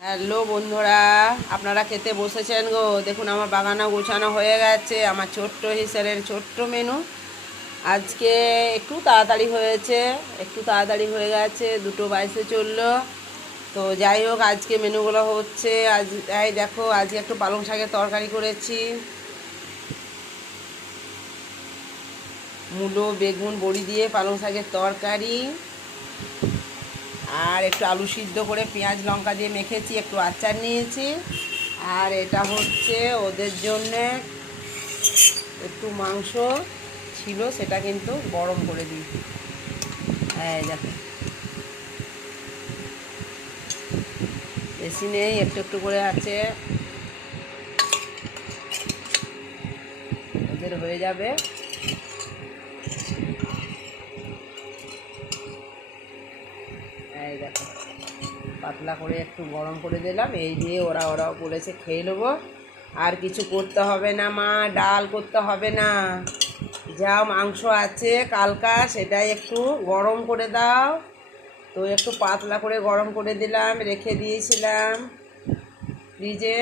Hello বন্ধুরা, আপনারা খেতে বসেছেন গো। দেখুন আমার বাগানা গোছানো হয়ে গেছে। আমার ছোট্ট হিসারের ছোট্ট মেনু আজকে একটু তাড়াতাড়ি হয়ে গেছে, 2:22 চললো। তো যাই হোক, আজকে মেনুগুলো হচ্ছে এই দেখো, আজকে একটু পালং শাকের তরকারি করেছি, মূলো বেগুন বড়ি দিয়ে পালং শাকের তরকারি, আর একটু আলু সিদ্ধ করে পেঁয়াজ লঙ্কা দিয়ে মেখেছি, একটু আচার নিয়েছি। আর এটা হচ্ছে ওদের জন্যে একটু মাংস ছিল, সেটা কিন্তু গরম করে দিই। হ্যাঁ দেখো, বেশি নেই, একটু একটু করে আছে, ওদের হয়ে যাবে। এই দেখো, পাতলা করে একটু গরম করে দিলাম, এই দিয়ে ওরা বলেছে খেয়ে নেবো। আর কিছু করতে হবে না মা, ডাল করতে হবে না, যা মাংস আছে কালকা সেটাই একটু গরম করে দাও। তো একটু পাতলা করে গরম করে দিলাম, রেখে দিয়েছিলাম ফ্রিজে।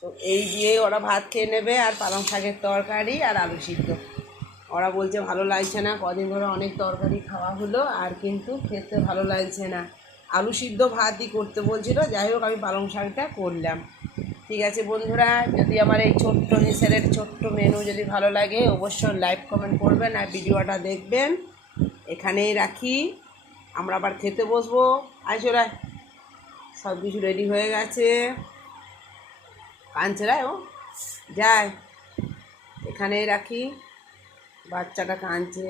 তো এই দিয়ে ওরা ভাত খেয়ে নেবে, আর পালং শাকের তরকারি আর আলু সিদ্ধ। ওরা বলছে ভালো লাগছে না, কদিন ধরে অনেক তরকারি খাওয়া হলো আর কিন্তু খেতে ভালো লাগছে না, আলু সিদ্ধ ভাতই করতে বলছিল। যাই হোক, আমি পালং শাকটা করলাম। ঠিক আছে বন্ধুরা, যদি আমার এই ছোট্ট হিসেবের ছোট্ট মেনু যদি ভালো লাগে অবশ্যই লাইক কমেন্ট করবেন আর ভিডিওটা দেখবেন। এখানেই রাখি, আমরা আবার খেতে বসবো। আইসোরা, সব কিছু রেডি হয়ে গেছে, কাঁদছে ও যায়, এখানেই রাখি, বাচ্চাটা কাঁদছে।